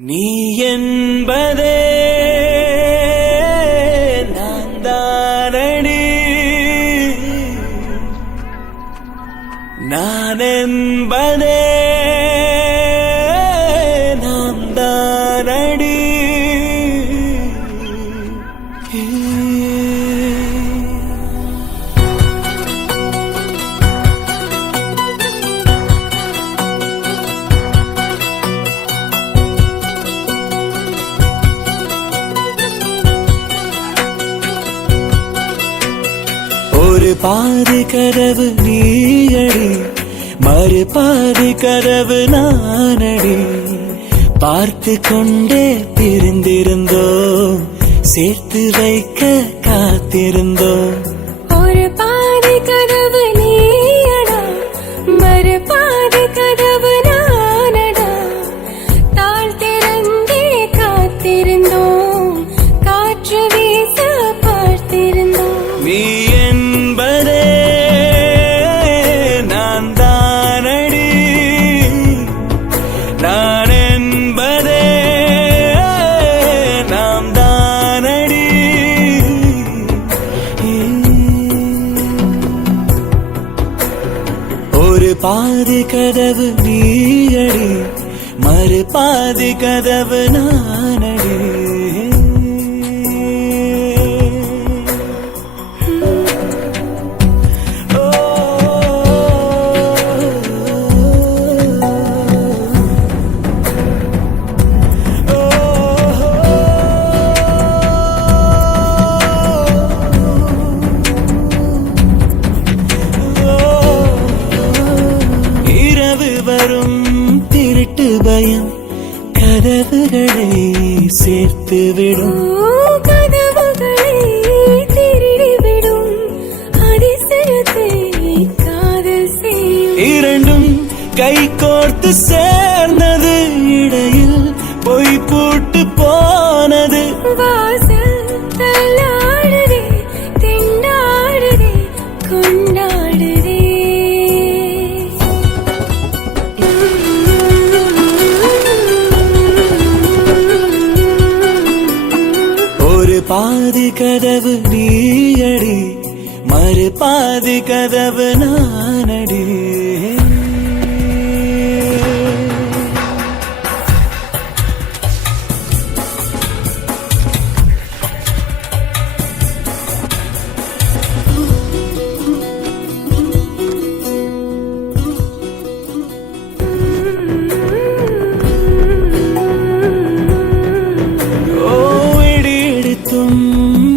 நீ என்பதே நான் தானடி, நான் என்பதே நாம் தானடி. ஒரு பாதி கதவு நீயடி, மறு பாதி கதவு நானடி. பார்த்து கொண்டே பிரிந்திருந்தோம், சேர்த்து வைக்க காத்திருந்தோம். ஒரு பாதி கதவு நீயடா, மறு பாதி கதவு நானடா. தாழ் திறந்தே காத்திருந்தோம், காற்று வீச பார்த்திருந்தோம். நீ என்பதே நான் தானடி, நான் என்பதே நாம் தானடி. ஒரு பாதி கதவு நீயடி, மறு பாதி கதவு நானடி. வரும் திருட்டு பயம் கதவுகளை சேர்த்துவிடும், கதவுகளை திருடிவிடும். அதிசயத்தை காதல் செய்யும். இரண்டும் கை கோர்த்து சேர்ந்தது, இடையில் பொய் பூட்டு போனது. வாசல் தள்ளாடுதே, திண்டாடுதே, கொண்டாடுதே. ஒரு பாதி கதவு நீயடி, மறு பாதி கதவு நானடி.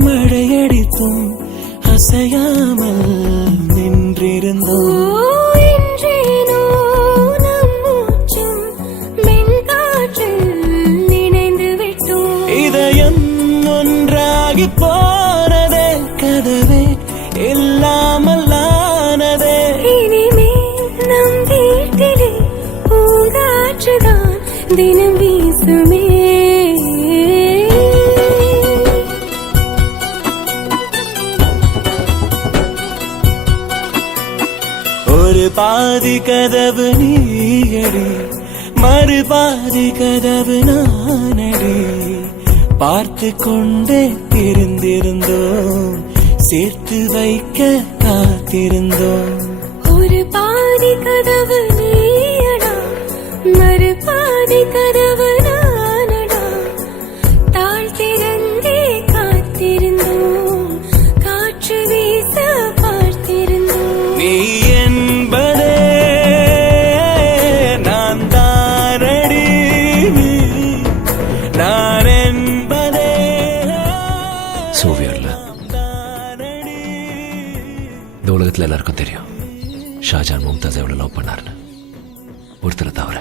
மழையடித்தும் அசையாமல் நின்றிருந்தோம். இன்றேனோ நம் மூச்சும் மென்காற்றில் நினைந்து விட்டோம். இதயம் ஒன்றாகி போனதே, கதவே இல்லாமல் ஆனதே. இனிமேல் நம் வீட்டிலே பூங்காற்றுதான் தினம் வீசுமே. ஒரு பாதி கதவு நீயடி, மறு பாதி கதவு நானடி. பார்த்து கொண்டே பிரிந்திருந்தோம், சேர்த்து வைக்க காத்திருந்தோம். ஒரு பாதி கதவு நீயடா, மறு பாதி கதவு நானடா. தாழ் திறந்தே காத்திருந்தோம், காற்று வீச பார்த்திருந்தோம். நீ என்பதே நான் தானடி, நான் என்பதே சோவியர்ல இந்த உலகத்துல எல்லாருக்கும் தெரியும் ஷாஜான் மும்தாஸ் எவ்வளவு லவ் பண்ணாருன்னு, ஒருத்தரை தவிர.